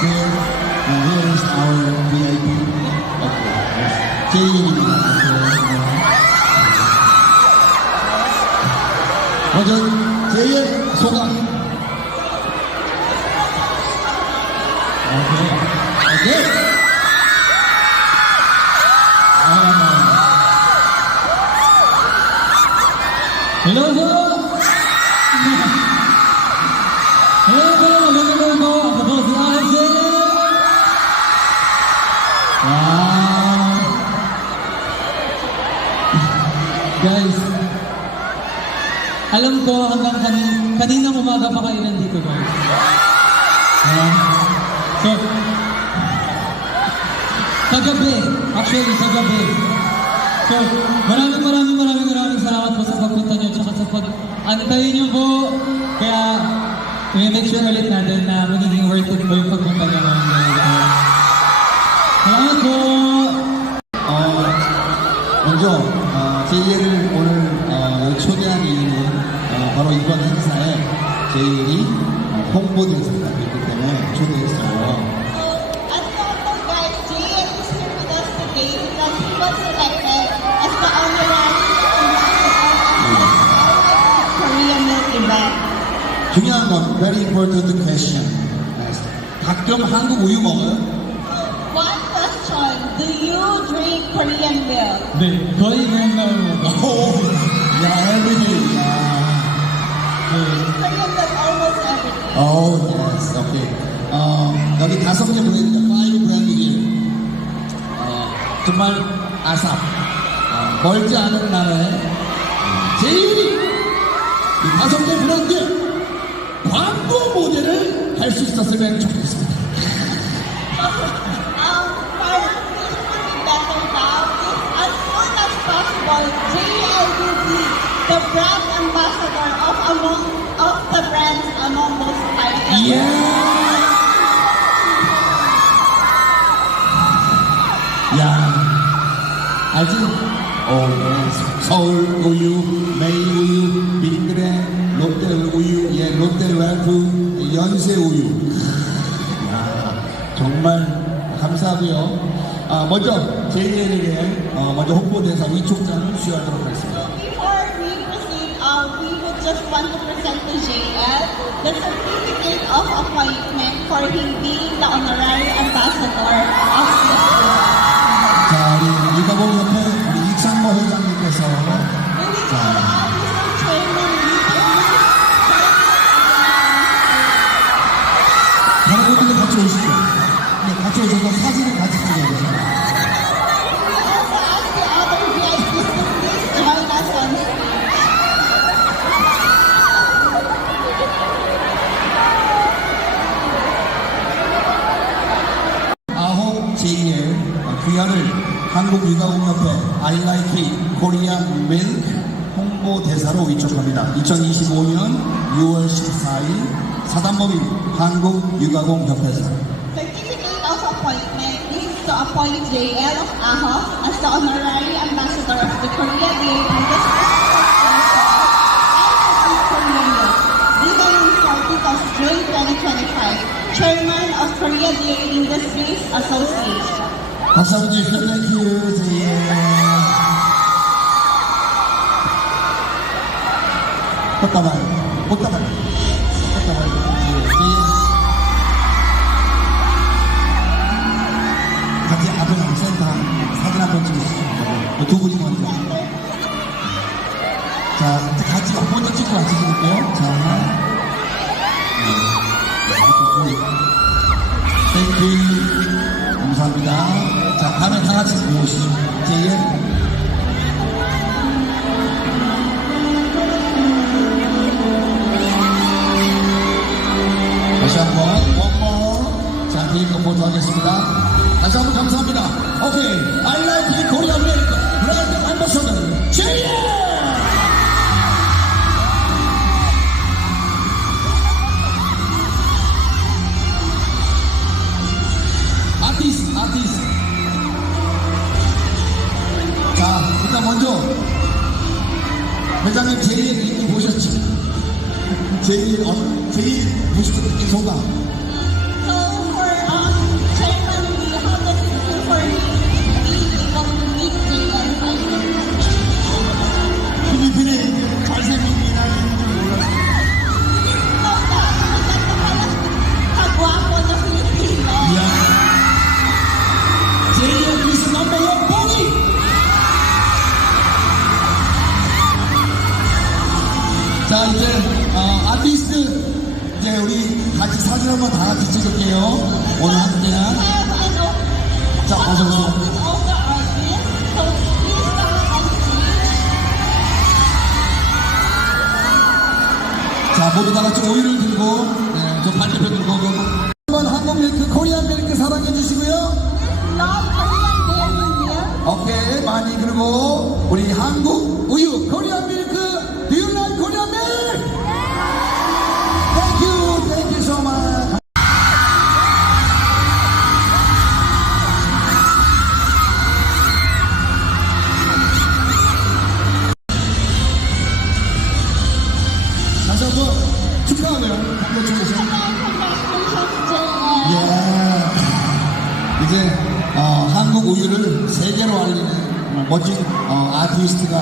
Here, here is our VIP. Okay, yes. 제이입니다. 먼저 제이의 소감. 오케이. Hello po! Hello po! Magandang po! Ako po si RJ! Wow! Guys, alam ko hanggang kaninang umaga pa kayo nandito, guys. So, kagabi, actually kagabi. So, maraming salamat po sa pagpunta nyo tsaka sa pag-antayin nyo po. Kaya, make sure ulit natin na magiging worth it po yung pagpunta nyo ngayon. Salamat po! 먼저 제이를 오늘 초대한 이유는 바로 이번 행사에 제이이 홍보대사가 됐기 때문에 초대했어요. As also guys, Jay is here with us today because he was selected as the honorary ambassador of the Korean Milk event. 중요한 건 very important question. 가끔 한국 우유 먹어요? One question, do you drink Korean milk? 네, 거의 맨날 먹어. 야, everyday. Korean milk almost every day. Oh, yes. Okay. 여기 5개 브랜드가 5 브랜드예요. 정말 아삽. 멀지 않은 나라에 제일이 이 5개 브랜드 광고 모델을 할 수 있었으면 좋겠습니다. For this to be better now, as soon as possible, JL will be the brand ambassador of the brands among those 5 이야. 야, 알지? 서울 우유, 메이 우유, 밀그레, 롯데 우유, 예, 롯데 랄프, 연세 우유. 야, 정말 감사하고요. 먼저 제이에게 먼저 홍보대사 위촉장을 수여하도록 하겠습니다. Before we proceed, we would just want to present to JL the certificate of appointment for him being the honorary ambassador of this program. 자, 우리 유가공 협회 우리 이창모 회장님께서 자, 다른 분들도 같이 오시죠. 네, 같이 오셔서 사진을 같이 찍어야 돼요. 아홉 제이의 귀하를 한국유가공협회 I Like It Korean Milk 홍보대사로 위촉합니다. 2025년 6월 14일 사단법인 한국유가공협회사. Certificate of appointment is to appoint JL of AHOF as the honorary ambassador of the Korea Dairy Industry and of Korean Milk. Legal consultant of June 2025, Chairman of Korea Dairy Industries Association. 박수 한번 주십시오. 땡큐 제이. 꽃다발. 같이 앞에 가면 센터 사진 한 번 찍으시죠. 두 분이 먼저. 자, 같이 먼저 찍고 같이 찍을게요. 자. 땡큐. 감사합니다. 자, 다음에 다 같이 모으시죠. 제이의 다시 한 번, 원more. 자, 개인 포토 하겠습니다. 다시 한 번 감사합니다. 오케이. I like it Korean milk. 브랜드 ambassador, 제이! 아티스트. 자, 일단 먼저, 회장님 제이의 이미 보셨죠? 제이 보실 때 소감. So for 사진 한번 다 같이 찍을게요. 오늘 함께한. have an open 자, 어서 오세요. with all the artists. So please come on stage. 자, 모두 다 같이 오일을 들고, 네, 저 반대편 들고, 한번 한국 밀크, 코리안 밀크 사랑해 주시고요. Love Korean Dairy Milk. 오케이, 많이 그리고, 우리 한국 우유, 코리안 밀크, do you like 코리안 밀크? Thank you so much. 다시 한번 축하하고요. congratulations. Congratulations, JL. 예. 이제 한국 우유를 세계로 알리는 멋진 아티스트가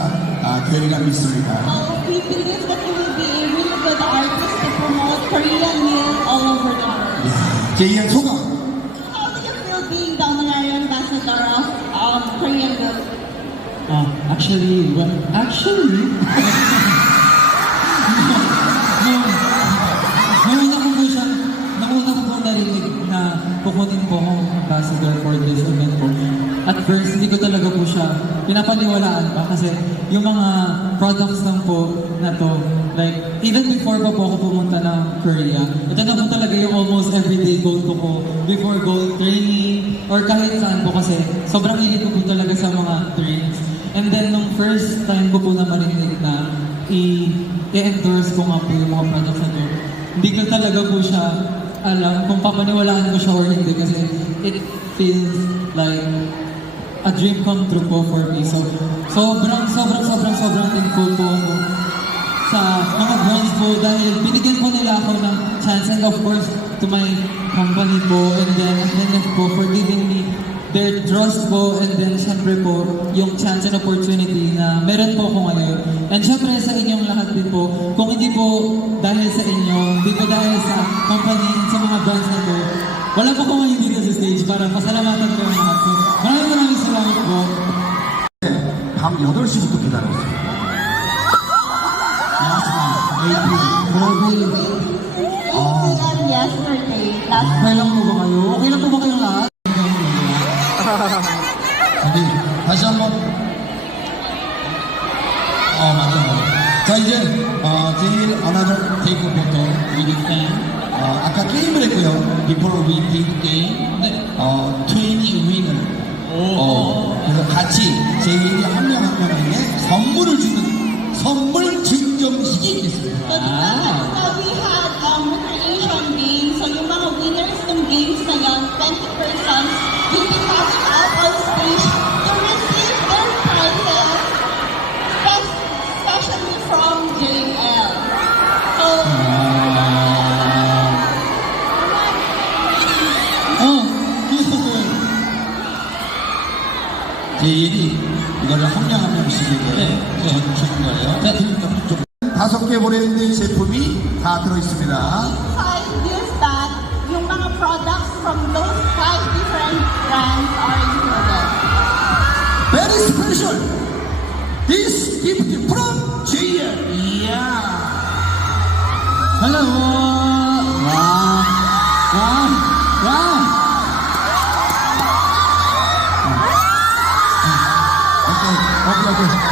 되리라 믿습니다. So we believe that you will be a really good artist to promote Korean milk all over the world. 제이의 소감. How do you feel being the honorary ambassador of Korean milk? Actually, nauna ko po narinig na kukunin po akong ambassador for this event po. At first, hindi ko talaga po siya pinapaniwalaan pa kasi yung mga products lang po na to, like, even before pa po ako pumunta ng Korea, ito na po talaga yung almost everyday goal ko po before going training or kahit saan po kasi sobrang hilig ko po talaga sa mga trains. And then, nung first time ko po na marinig na i-endorse ko nga po yung mga products na to, hindi ko talaga po siya alam kung papaniwalaan ko siya or hindi kasi it feels like a dream come true po for me. So, sobrang thankful po ako sa mga brands po dahil binigyan po nila ako ng chance and of course to my company po and then po for giving me their trust po and then syempre po yung chance and opportunity na meron po ako ngayon. And syempre sa inyong lahat din po, kung hindi po dahil sa inyo, hindi po dahil sa company and sa mga brands na to, wala po ko ngayon dito sa stage para pasalamatan ko ang lahat. So, maraming salamat po. 밤 8시부터 기다렸어요. Yesterday, last Okay lang po ba kayo? Okay lang po ba kayong lahat? 근데 다시 한번 맞아. 자 이제 제일 another take photo with fan. 아까 게임을 했고요. Before we did game, 20 winner. 그래서 같이 제일이 한 명 한 명에게 선물을 주는 선물 증정식이 있겠습니다. So, we had recreation games. So, yung mga winners ng games na yan, 20 persons, will be coming out on stage to receive their prizes, especially from JL. So, 제일이 이거를 한 명 한 명씩에게 주는 거예요. 5개 브랜드의 제품이 다 들어있습니다. 5 years back, yung mga products from those 5 different brands are included. Very special. This gift from JL. Yeah. Hello! Wow! Wow! Wow! Okay.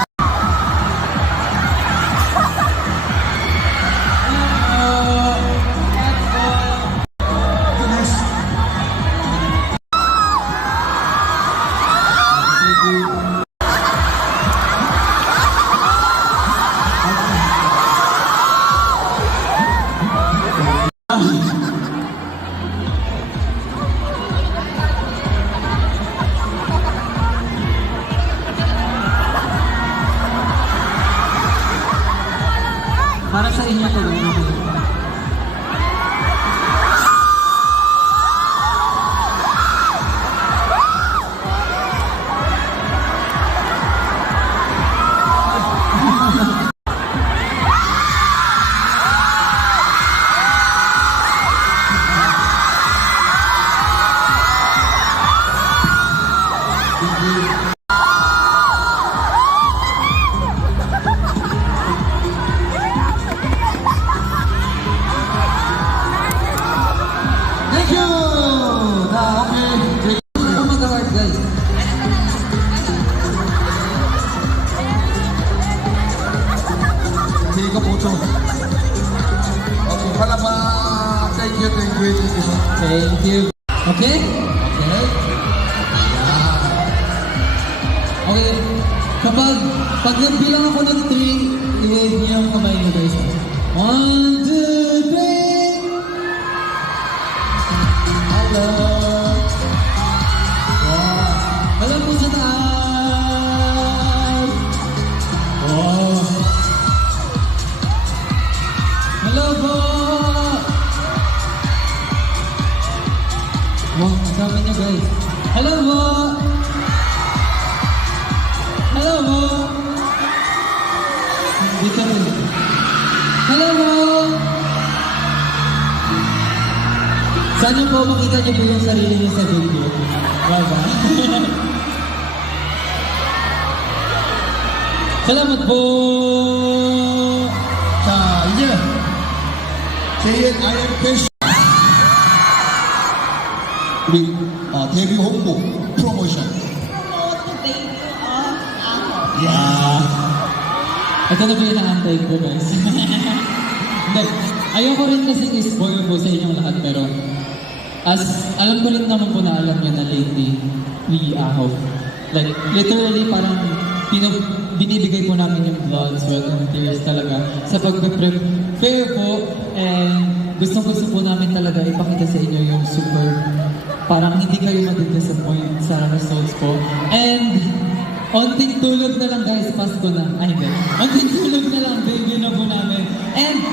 Thank you! 자, 오케이. Oh my God, guys. 제이가 보죠. 오케이, 팔라파. Thank you, thank you, thank you. Thank you. Okay? Okay. Okay. Pag nagbilang ako ng 3, i-wave niyo yung kamay niyo, guys. 1, 2, 3. Hello. Wow. Hello po sa taas. Wow. Hello po. Wow, kasama niyo, guys. Hello po. Hello po. Dito rin. Hello po. Sana po makita niyo po yung sarili niyo sa video. Bye-bye. Salamat po. 자, 이제 제이의 IM 패션 우리 데뷔 홍보 프로모션. Promote the debut of Ahos. 이야. Ito na po yung naantay ko, guys. Hindi. Ayoko rin kasi i-spoil po sa inyong lahat, pero alam ko rin naman po na alam nyo na lately, we Ahov. Like, literally parang binibigay po namin yung blood, sweat, and tears talaga sa pag-prepare po, and gustong-gusto po namin talaga ipakita sa inyo yung super, parang hindi kayo madidisappoint sa results po. And onting tulog na lang, guys, Pasko na. Ay, hindi. Onting tulog na lang, debut na po namin. And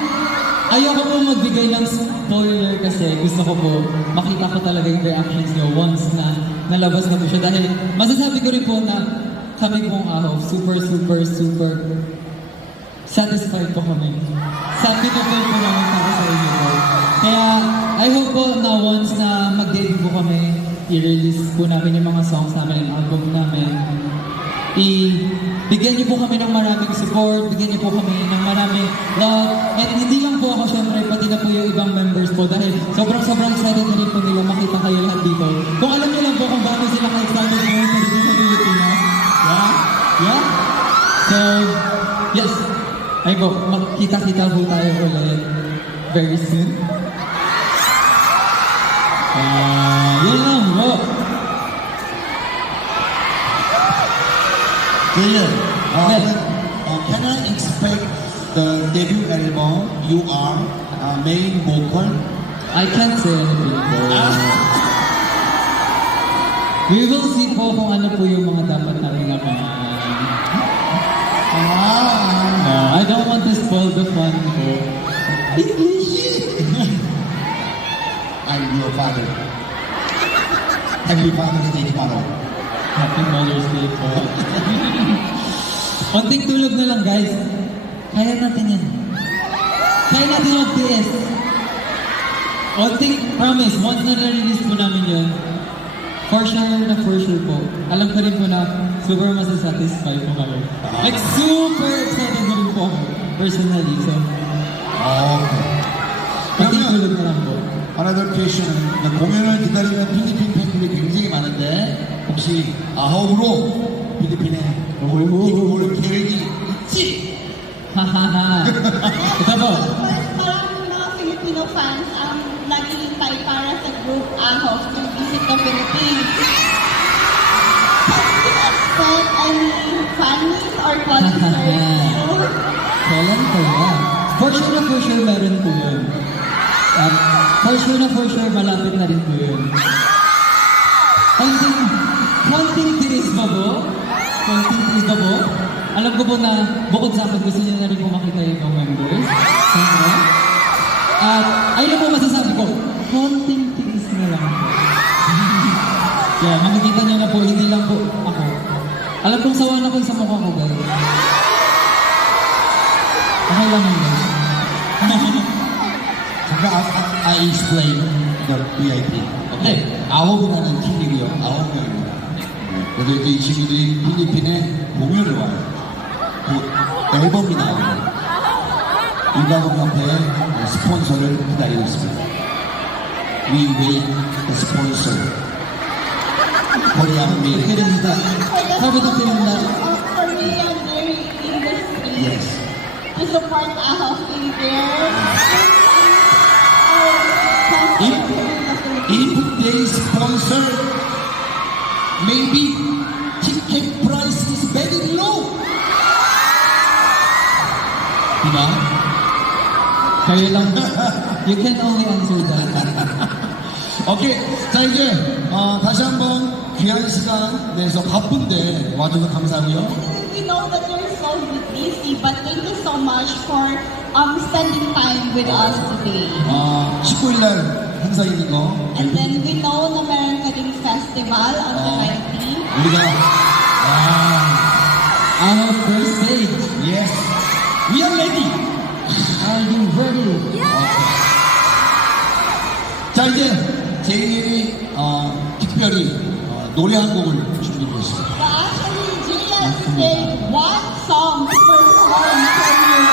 ayoko po magbigay ng spoiler kasi gusto ko po makita ko talaga yung reactions nyo once na nalabas na po siya. Dahil masasabi ko rin po na kami pong Ahov, super satisfied po kami. Sabi na po namin para sa inyo po. Kaya I hope po na once na mag-debut po kami, i-release po namin yung mga songs namin, yung album namin, bigyan niyo po kami ng maraming support, bigyan niyo po kami ng maraming love, and hindi lang po ako syempre, pati na po yung ibang members po dahil sobrang excited na rin po nila makita kayo lahat dito. Kung alam niyo lang po kung bakit sila ka-excited ngayon sa dito sa Pilipinas. Yeah? So, yes. Ay po, magkita-kita po tayo ulit very soon. Yun lang po. 제이야, 네. can I expect the debut album you are main vocal? I can't say anything po. We will see po kung ano po yung mga dapat natin abangan. No, I don't want to spoil the fun po. I'm your father. Happy Father's Day tomorrow. Happy Mother's Day po. Konting tulog na lang, guys. Kaya natin yan. Kaya natin mag-TS. Konting promise, once na na-release po namin yun, for sure po. Alam ko rin po na super masasatisfy po kami. Like, super excited na rin po ako, personally. So, Okay. konting tulog na lang po. Another question. 공연을 기다리는 필리핀 팬들이 굉장히 많은데 혹시 아홉으로 필리핀에 올 계획이 있지? Hahaha. Ito po. Maraming mga Filipino fans ang naghihintay para sa group Ahos to visit the Philippines. Can we expect any funnies or concerts? Kailan po yan? For sure meron po yun. At for sure malapit na rin po yun. Konting tiris ba po? Alam ko po na bukod sa akin gusto niyo na rin po makita yung ibang members. Siyempre. At ayun po masasabi ko, konting tiris na lang po. Kaya makikita niyo na po, hindi lang po ako. Alam kong sawa na ko sa mukha ko, guys. Okay lang yun, guys. 잠깐 I explain the VIP. Okay. 아홉이라는 팀이고요. 9명입니다. 그래서 이제 이 친구들이 필리핀에 공연을 와요. 그 앨범이 나와요. 일가족 협회의 스폰서를 기다리고 있습니다. we wait the sponsor. Korean made. 드립니다. 잘 부탁드립니다. Of Korean dairy industry. Yes. To support us in their If they sponsor, maybe ticket price is very low. Diba? Kayo lang. You can only answer that. 오케이. 자, 이제, 다시 한번 귀한 시간 내서 바쁜데 와줘서 감사하고요. We know that you're so busy, but thank you so much for spending time with us today. 19일 날 행사 있는 거. And then we know na meron ka ding festival on the 19th. 우리가, Our first stage. yes. We are ready. Are you ready? 자, 이제 제이님이 특별히 노래 한 곡을 준비해 주셨어요. But actually, JS did one song to perform for you.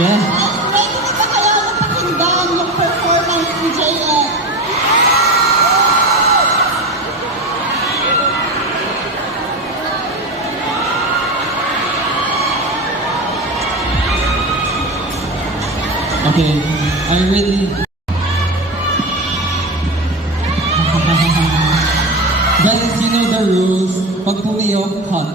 Yeah. Ready na ba kayo na pakinggan yung performance ni JS? Okay. I really. Guys, you know the rules. Pag pumiyok, cut.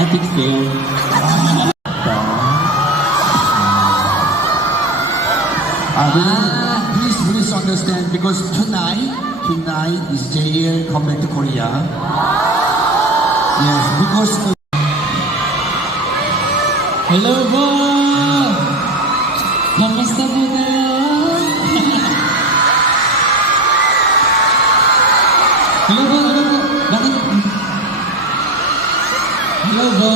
epic fail. Please understand because tonight is JL come back to Korea. Yes, because Hello po! Kamusta po kayo? Hello po, hello po. Bakit? Hello po.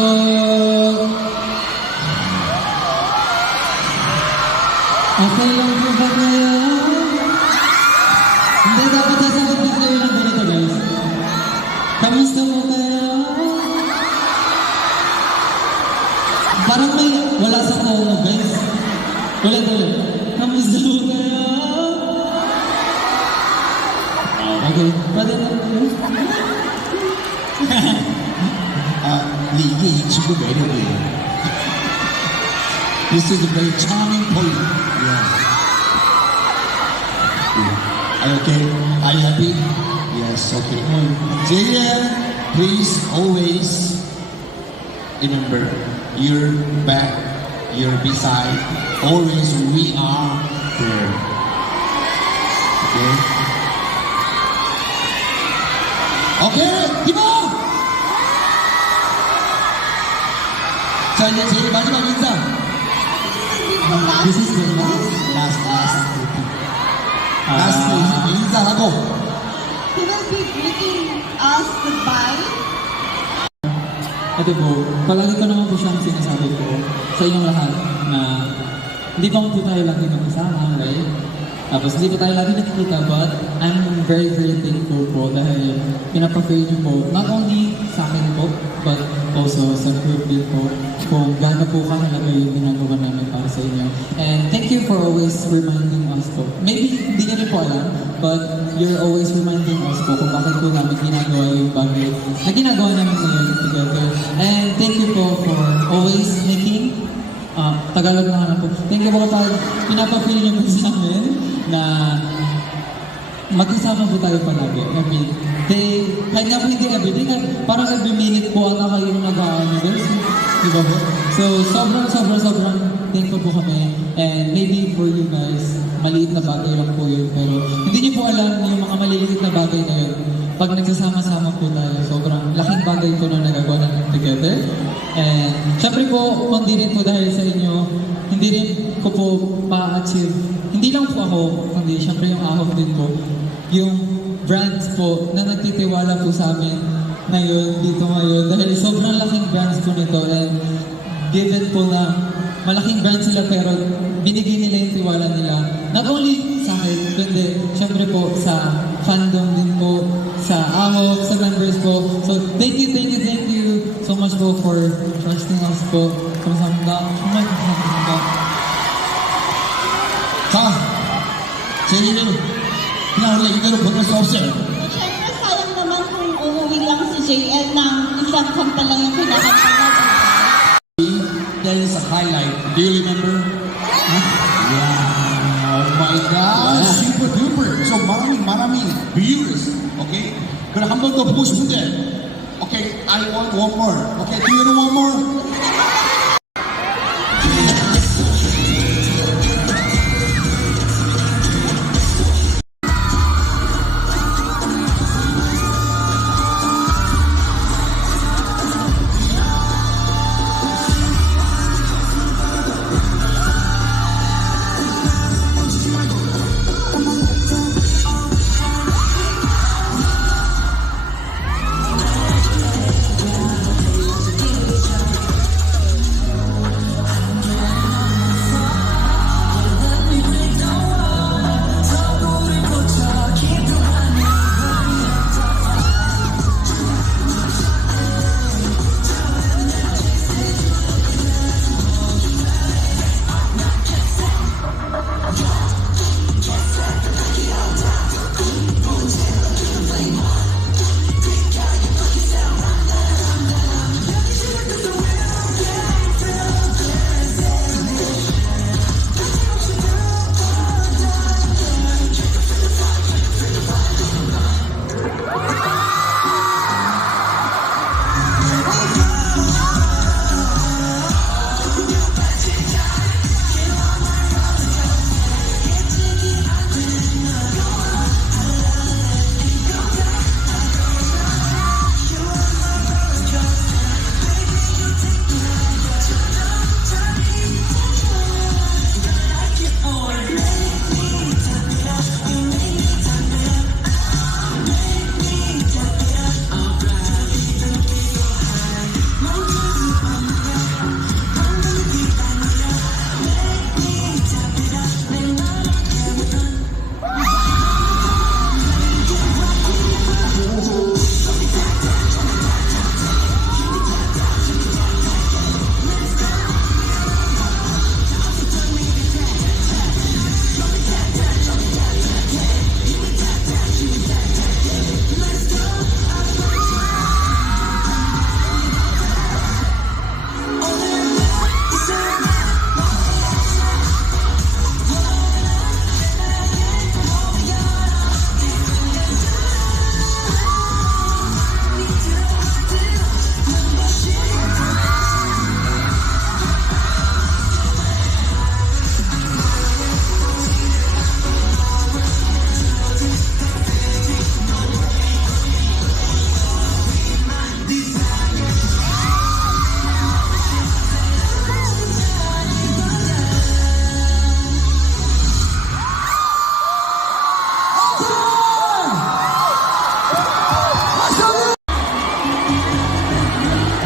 Okay lang po ba kayo? Hindi, dapat sasagot po kayo ng ganito guys. Kamusta po kayo? Parang may wala sa tono guys. Ulit. Kamusta po kayo? Okay. Pwede na po. 이게 이 친구 매력이에요. This is a very charming point. Yeah. Are you okay? Are you happy? Yes, okay. JL, please always remember, you're back, you're beside, always we are there. Okay? Okay, 기본! 자, 이제 제일 마지막 인사. This is the last. Last 인사하고. He will be greeting us goodbye. Ito po, palagi ko naman po siyang sinasabi ko sa inyong lahat na hindi pa po tayo lagi magkasama, right? Tapos hindi po tayo lagi nakikita, but I'm very, very thankful po dahil pinapapray niyo po, not only sa akin po, but also sa group din po, kung gaano po kahalaga yung ginagawa namin para sa inyo. And thank you for always reminding us po. Maybe hindi niyo rin po alam, but you're always reminding us po kung bakit po namin ginagawa yung bagay na ginagawa namin ngayon together. And thank you po for always making Tagalog na nga po. Thank you po kapag pinapapili niyo po sa amin na magkasama po tayo palagi. Every day, kahit nga po hindi every day, parang every minute po ata kayo mag-anniversary. Di ba po? So, sobrang thankful po kami. And maybe for you guys, maliit na bagay lang po yun. Pero hindi niyo po alam yung mga maliliit na bagay na yun. Pag nagsasama-sama po tayo, sobrang laking bagay po na nagagawa natin together. And syempre po, kundi rin po dahil sa inyo, hindi rin ko po pa-achieve. Hindi lang po ako, kundi syempre yung ahok din po. Yung brands po na nagtitiwala po sa amin ngayon, dito ngayon. Dahil sobrang laking brands po nito and given po na malaking brands sila pero binigay nila yung tiwala nila. Not only sa akin, kundi syempre po sa fandom din po, sa ahok, sa members po. So thank you so much po for trusting us po. 감사합니다. 정말 감사합니다. 자, 제이는 그냥 원래 이대로 보낼 수 없어요. Siyempre, sayang naman kung uuwi lang si JL ng isang kanta lang yung pinakanta natin. That is a highlight. Do you remember? Yeah. Oh my God. Super duper. So maraming viewers. Okay? 그럼 한 번 더 보고 싶은데. Okay, I want one more. Okay, do you want one more?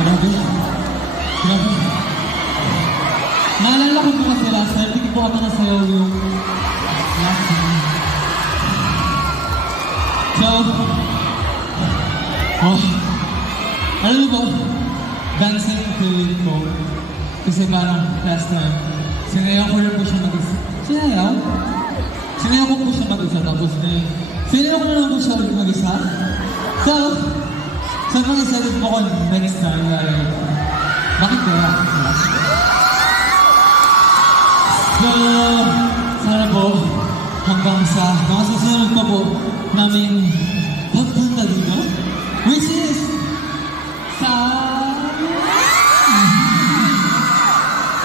Grabe. Grabe. Naalala ko po kasi last time, hindi po ako nasayaw yung last time. So, alam mo ba, dancing feeling ko, kasi parang last time, sinayaw ko rin po siya mag-isa. Sinayaw? Sinayaw ko po siya mag-isa, tapos sinayaw ko na lang po siya ulit mag-isa. So, sobrang excited po ko next time, bakit kaya? So, sana po, hanggang sa mga susunod pa po namin pagpunta dito, which is sa...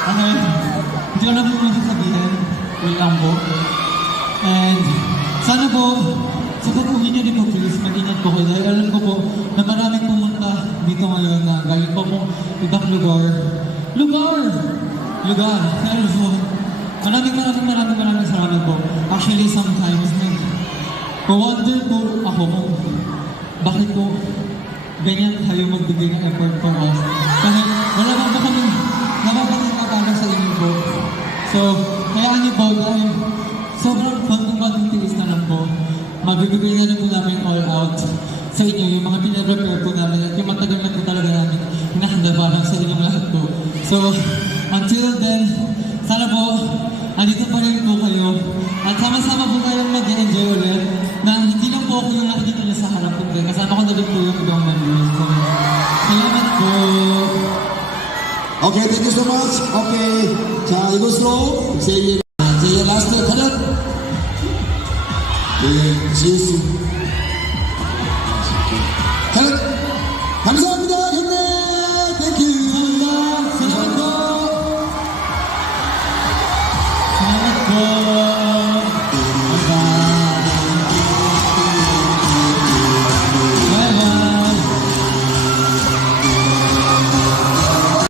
Okay, hindi ko na po yung sasabihin, wait lang po. And sana po, sa pag-uwi niyo din po please, mag-ingat po kayo. Dahil alam ko po na maraming pumunta dito ngayon na galing po po ibang lugar. Pero po, maraming salamat po. Actually, sometimes, wonder po ako kung bakit po ganyan kayo magbigay ng effort for us. Kahit wala ba kami napapatingin sa inyo po. So, kaya niyo po dahil sobrang fun kung magtitiis na lang po. Magbibigay na rin po namin all out sa inyo, yung mga pinaprepare po namin at yung matagal na po talaga namin hinahanda pa lang sa inyong lahat po. So, until then, sana po, andito pa rin po kayo at sama-sama po tayong mag-enjoy ulit na hindi lang po ako yung nakikita niyo sa harap ko. Kasama ko na rin po yung ibang members. So, salamat po. Okay, thank you so much. Okay. 자, 이것으로 제2의 라스트 가장 네, 지우스